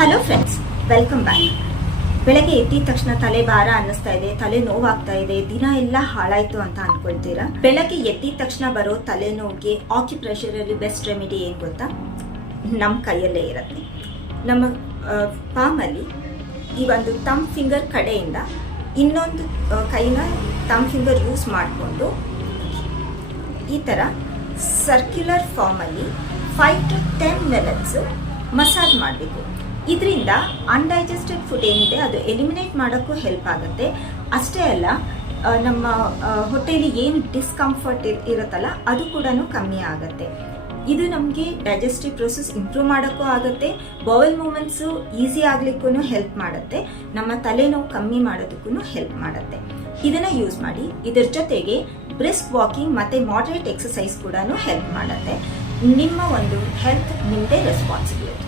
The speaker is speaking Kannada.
Hello friends, welcome back. ಬೆಳಗ್ಗೆ ಎದ್ದಿದ ತಕ್ಷಣ ತಲೆ ಭಾರ ಅನ್ನಿಸ್ತಾ ಇದೆ, ತಲೆ ನೋವಾಗ್ತಾ ಇದೆ, ದಿನ ಎಲ್ಲ ಹಾಳಾಯ್ತು ಅಂತ ಅನ್ಕೊಳ್ತೀರಾ? ಬೆಳಗ್ಗೆ ಎದ್ದಿದ ತಕ್ಷಣ ಬರೋ ತಲೆನೋವಿಗೆ ಆಕ್ಯುಪ್ರೆಷರ್ ಅಲ್ಲಿ ಬೆಸ್ಟ್ ರೆಮಿಡಿ ಏನ್ ಗೊತ್ತಾ? ನಮ್ಮ ಕೈಯಲ್ಲೇ ಇರುತ್ತೆ. ನಮ್ಮ ಪಾಮಲ್ಲಿ ಈ ಒಂದು ತಮ್ ಫಿಂಗರ್ ಕಡೆಯಿಂದ ಇನ್ನೊಂದು ಕೈನ ತಮ್ ಫಿಂಗರ್ ಯೂಸ್ ಮಾಡಿಕೊಂಡು ಈ ಥರ ಸರ್ಕ್ಯುಲರ್ ಫಾರ್ಮಲ್ಲಿ 5 to 10 minutes ಮಸಾಜ್ ಮಾಡಬೇಕು. ಇದರಿಂದ ಅನ್ಡೈಜೆಸ್ಟೆಡ್ ಫುಡ್ ಏನಿದೆ ಅದು ಎಲಿಮಿನೇಟ್ ಮಾಡೋಕ್ಕೂ ಹೆಲ್ಪ್ ಆಗುತ್ತೆ. ಅಷ್ಟೇ ಅಲ್ಲ, ನಮ್ಮ ಹೊಟ್ಟೆಯಲ್ಲಿ ಏನು ಡಿಸ್ಕಂಫರ್ಟ್ ಇರುತ್ತಲ್ಲ ಅದು ಕೂಡ ಕಮ್ಮಿ ಆಗುತ್ತೆ. ಇದು ನಮಗೆ ಡೈಜೆಸ್ಟಿವ್ ಪ್ರೊಸೆಸ್ ಇಂಪ್ರೂವ್ ಮಾಡೋಕ್ಕೂ ಆಗುತ್ತೆ, ಬೌಲ್ ಮೂಮೆಂಟ್ಸು ಈಸಿ ಆಗಲಿಕ್ಕೂ ಹೆಲ್ಪ್ ಮಾಡುತ್ತೆ, ನಮ್ಮ ತಲೆನೋವು ಕಮ್ಮಿ ಮಾಡೋದಕ್ಕೂ ಹೆಲ್ಪ್ ಮಾಡುತ್ತೆ. ಇದನ್ನು ಯೂಸ್ ಮಾಡಿ. ಇದರ ಜೊತೆಗೆ ಬ್ರಿಸ್ಕ್ ವಾಕಿಂಗ್ ಮತ್ತು ಮಾಡ್ರೇಟ್ ಎಕ್ಸಸೈಸ್ ಕೂಡ ಹೆಲ್ಪ್ ಮಾಡುತ್ತೆ. ನಿಮ್ಮ ಒಂದು ಹೆಲ್ತ್ ನಿಮ್ಮದೇ ರೆಸ್ಪಾನ್ಸಿಬಿಲಿಟಿ.